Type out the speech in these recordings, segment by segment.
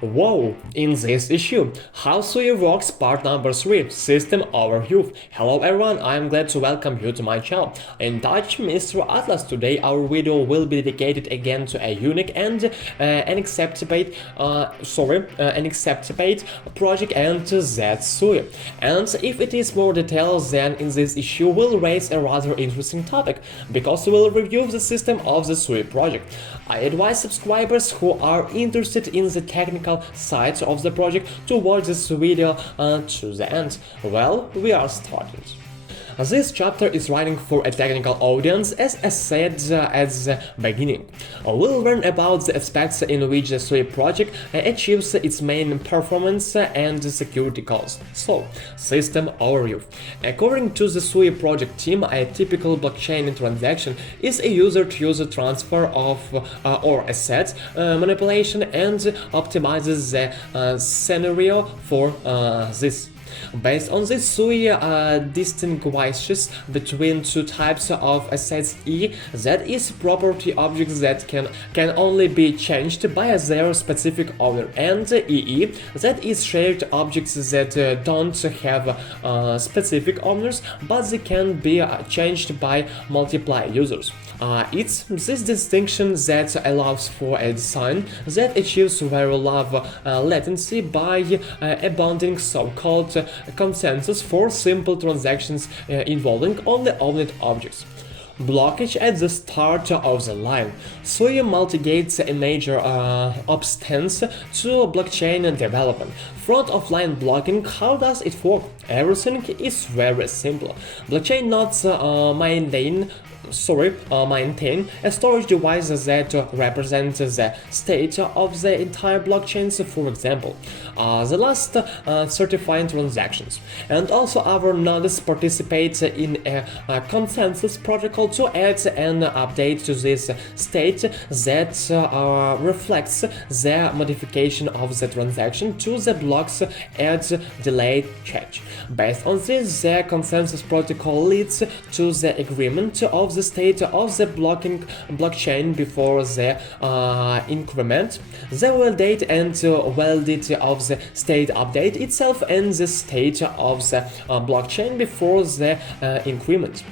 Whoa! In this issue, How SUI Works Part Number 3, System Overview. Hello everyone, I am glad to welcome you to my channel. In Dutch, Mr.Atlant. Today our video will be dedicated again to a unique and unacceptable project and that SUI. And if it is more details than in this issue, we'll raise a rather interesting topic, because we'll review the system of the SUI project. I advise subscribers who are interested in the technical side of the project to watch this video to the end. Well, we are started. This chapter is writing for a technical audience, as I said at the beginning. We'll learn about the aspects in which the SUI project achieves its main performance and security goals. So, system overview. According to the SUI project team, a typical blockchain transaction is a user-to-user transfer of or asset manipulation, and optimizes the scenario for this. Based on this, SUI distinguishes between two types of assets: E, that is property objects that can only be changed by their specific owner, and EE, that is shared objects that don't have specific owners, but they can be changed by multiple users. It's this distinction that allows for a design that achieves very low latency by abounding so-called consensus for simple transactions involving only owned objects. Blockage at the start of the line. SUI mitigates a major obstacles to blockchain development. Front of line blocking, how does it work? Everything is very simple. Blockchain nodes maintain a storage device that represents the state of the entire blockchain, for example, the last certifying transactions. And also our nodes participate in a consensus protocol to add an update to this state that reflects the modification of the transaction to the blocks at delayed change. Based on this, the consensus protocol leads to the agreement of the state of the blockchain before the increment, the validate and validity of the state update itself, and the state of the blockchain before the increment.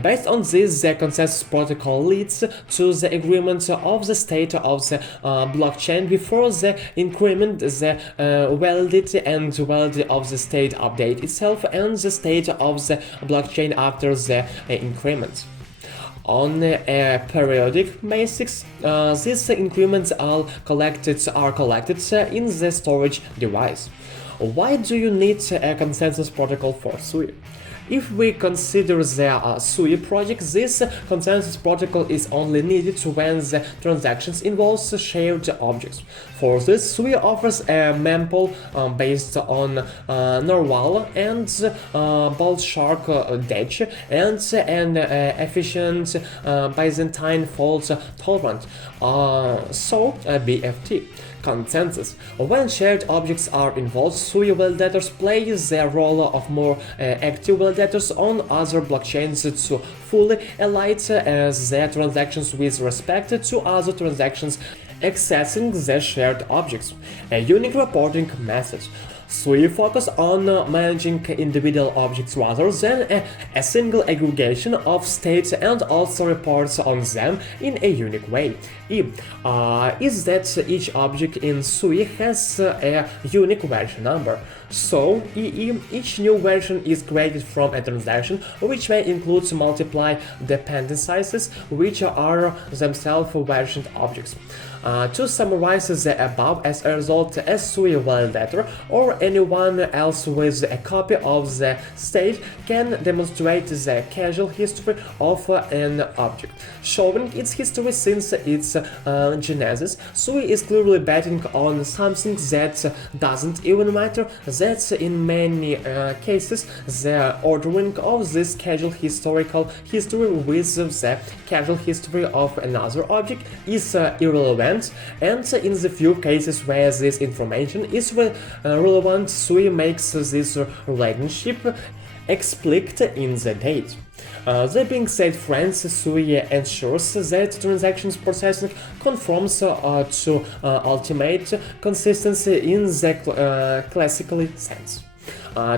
Based on this, the consensus protocol leads to the agreement of the state of the blockchain before the increment, the validity and validity of the state update itself, and the state of the blockchain after the increment. On a periodic basis, these increments are collected in the storage device. Why do you need a consensus protocol for SUI? If we consider the SUI project, this consensus protocol is only needed when the transactions involve shared objects. For this, SUI offers a mempool based on Narwhal and Bullshark Dutch, and an efficient Byzantine fault tolerant, Bft Consensus. When shared objects are involved, SUI validators play the role of more active validators on other blockchains to fully align the transactions with respect to other transactions accessing the shared objects. A unique reporting method. SUI focus on managing individual objects rather than a single aggregation of states, and also reports on them in a unique way. E is that each object in SUI has a unique version number. So, each new version is created from a transaction, which may include multiple dependencies, which are themselves versioned objects. To summarize the above, as a result, a SUI validator or anyone else with a copy of the state can demonstrate the causal history of an object, showing its history since its genesis. SUI is clearly betting on something that doesn't even matter, that in many cases the ordering of this causal historical history with the causal history of another object is irrelevant, and in the few cases where this information is relevant, SUI makes this relationship explicit in the date. That being said, friends, SUI ensures that transactions processing conforms to ultimate consistency in the classical sense.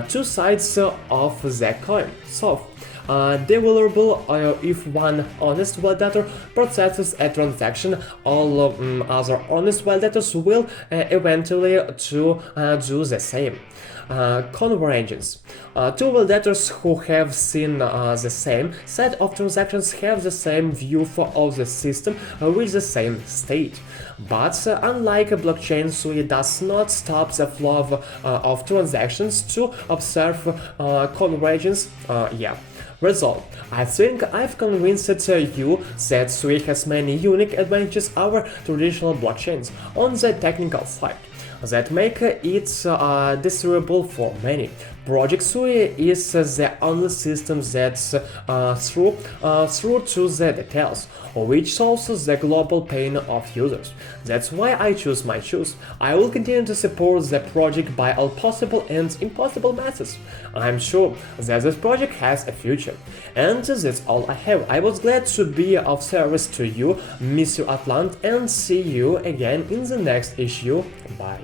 Two sides of the coin. So, devaluable if one honest validator processes a transaction, all other honest validators will eventually do the same. Convergence. Two validators who have seen the same set of transactions have the same view of the system with the same state. But unlike a blockchain, SUI does not stop the flow of transactions to observe convergence. Result. I think I've convinced you that SUI has many unique advantages over traditional blockchains on the technical side that make it desirable for many. Project SUI is the only system that's through to the details, which solves the global pain of users. That's why I choose my choice. I will continue to support the project by all possible and impossible methods. I'm sure that this project has a future. And that's all I have. I was glad to be of service to you, Mr.Atlant, and see you again in the next issue. Bye.